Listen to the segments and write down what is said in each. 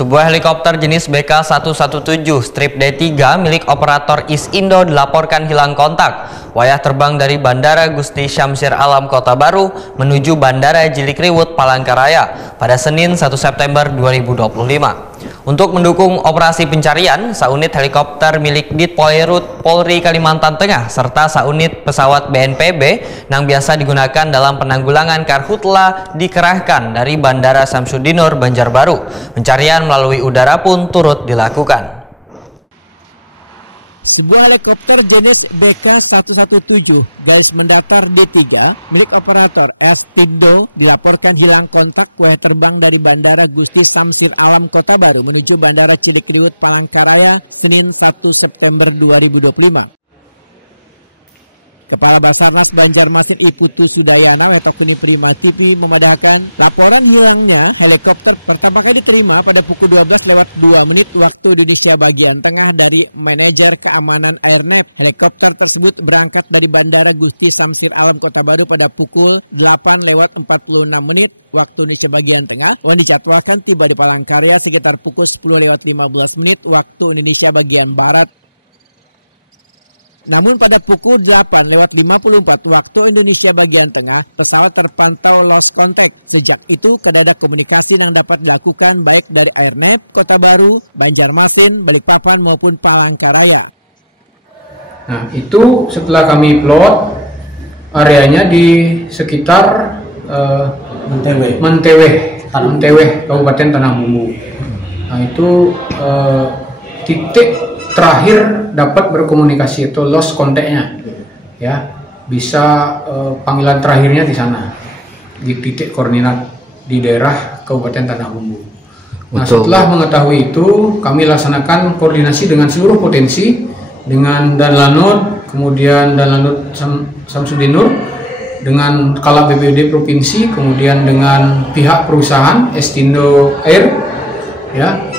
Sebuah helikopter jenis BK117 strip D3 milik operator Isindo dilaporkan hilang kontak. Wayah terbang dari Bandara Gusti Syamsir Alam Kota Baru menuju Bandara Jilikriwut Palangkaraya pada Senin 1 September 2025. Untuk mendukung operasi pencarian, saunit helikopter milik Ditpolerut Polri Kalimantan Tengah serta saunit pesawat BNPB yang biasa digunakan dalam penanggulangan karhutla dikerahkan dari Bandara Samsudinur Banjarbaru. Pencarian melalui udara pun turut dilakukan. Sebuah helikopter jenis BK117 garis mendatar D3 milik operator Isindo dilaporkan hilang kontak wayah terbang dari Bandara Gusti Syamsir Alam Kota Baru menuju Bandara Jilikriwut Palangkaraya Senin 1 September 2025. Kepala Basarnas Banjarmasin I Putu Sudayana Wetokuni Prima TV memadahkan laporan hilangnya helikopter pertama kali diterima pada pukul 12:02 waktu Indonesia bagian tengah dari manajer keamanan Airnaf. Helikopter tersebut berangkat dari Bandara Gusti Syamsir Alam Kota Baru pada pukul 8:46 waktu Indonesia bagian tengah dan dijadwalkan tiba di Palangkaraya sekitar pukul 10:15 waktu Indonesia bagian barat. Namun pada pukul 8:54 waktu Indonesia bagian tengah, pesawat terpantau lost contact. Sejak itu, tidak ada komunikasi yang dapat dilakukan baik dari Airnaf, Kota Baru, Banjarmasin, Balikpapan maupun Palangkaraya. Nah, itu setelah kami plot areanya di sekitar Menteweh, Kabupaten Tanah Bumbu. Nah, itu titik terakhir dapat berkomunikasi itu lost kontaknya, ya bisa panggilan terakhirnya di sana di titik koordinat di daerah Kabupaten Tanah Bumbu. Nah, setelah mengetahui itu kami laksanakan koordinasi dengan seluruh potensi dengan Danlanut, kemudian Danlanut Samsudinur, dengan Kala BPBD provinsi, kemudian dengan pihak perusahaan Isindo Air, ya.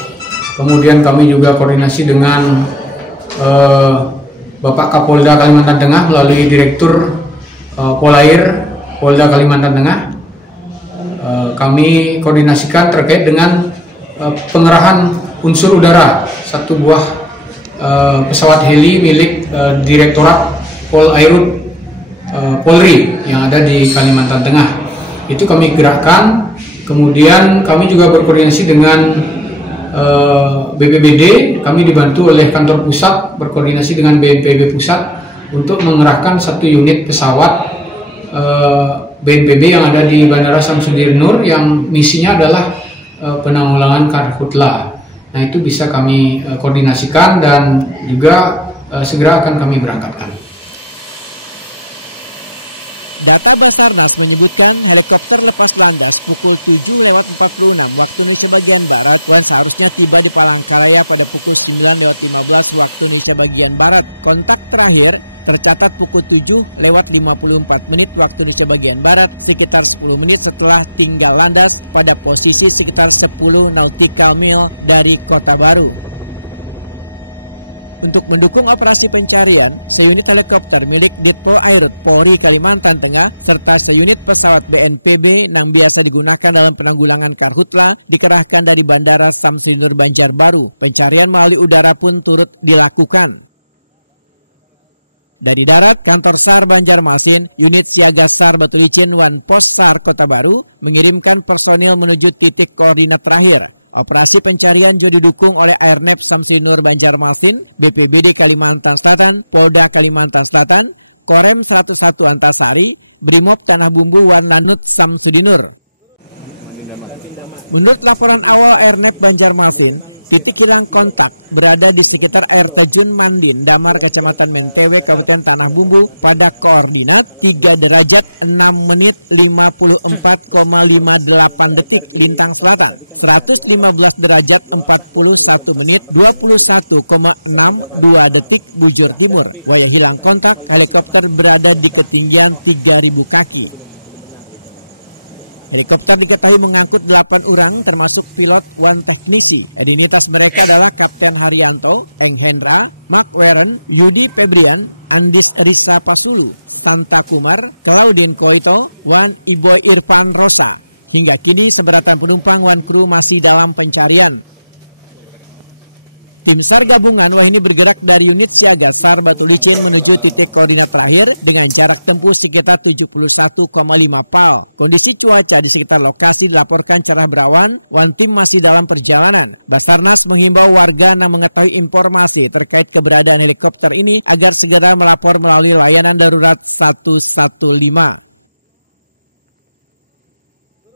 Kemudian kami juga koordinasi dengan Bapak Kapolda Kalimantan Tengah melalui Direktur Polair Polda Kalimantan Tengah. Kami koordinasikan terkait dengan pengerahan unsur udara satu buah pesawat heli milik Direktorat Polairut Polri yang ada di Kalimantan Tengah. Itu kami gerakkan. Kemudian kami juga berkoordinasi dengan BPBD, kami dibantu oleh kantor pusat berkoordinasi dengan BNPB pusat untuk mengerahkan satu unit pesawat BNPB yang ada di Bandara Samsudinur yang misinya adalah penanggulangan karhutla. Nah, itu bisa kami koordinasikan dan juga segera akan kami berangkatkan. Data Basarnas menyebutkan helikopter lepas landas pukul 7:46 waktu Indonesia bagian Barat dan seharusnya tiba di Palangkaraya pada pukul 9:15 waktu Indonesia bagian Barat. Kontak terakhir tercatat pukul 7:54 waktu Indonesia bagian Barat, sekitar 10 menit setelah tinggal landas pada posisi sekitar 10 nautical mile dari Kota Baru. Untuk mendukung operasi pencarian, seunit helikopter milik Ditpolerut Polri Kalimantan Tengah serta seunit pesawat BNPB yang biasa digunakan dalam penanggulangan karhutla dikerahkan dari Bandara Samsudinur Banjarbaru. Pencarian melalui udara pun turut dilakukan. Dari darat, Kantor SAR Banjarmasin, Unit Siaga SAR Batu Licin Wan Pos SAR Kota Baru mengirimkan personil menuju titik koordinat terakhir. Operasi pencarian juga didukung oleh Airnaf Samsudinur Banjarmasin, BPBD Kalimantan Selatan, Polda Kalimantan Selatan, Korem 101 Antasari, Brimob Tanah Bumbu Wan Lanut Samsudinur. Menurut laporan awal Airnaf Banjarmasin, titik hilang kontak berada di sekitar air terjun Mandin, Damar, Kecamatan Mentewe, Kabupaten Tanah Bumbu pada koordinat 3 derajat 6 menit 54,58 detik lintang selatan, 115 derajat 41 menit 21,62 detik bujur timur. Wayah hilang kontak, helikopter berada di ketinggian 3.000 kaki. Helikopter diketahui mengangkut 8 orang termasuk pilot dan teknisi. Identitas mereka adalah Kapten Haryanto, Eng Hendra, Mark Warren, Yudi Febrian, Andis Risa Pasulu, Santa Kumar, Claudine Koito, dan Iboy Irfan Rosa. Hingga kini seberatan penumpang dan kru masih dalam pencarian. Tim SAR gabungan Wahini bergerak dari unit siaga SAR Batu Licin menuju titik koordinat terakhir dengan jarak tempuh sekitar 71,5 pal. Kondisi cuaca di sekitar lokasi dilaporkan cerah berawan, tim masih dalam perjalanan. Basarnas menghimbau warga yang mengetahui informasi terkait keberadaan helikopter ini agar segera melapor melalui layanan darurat 115.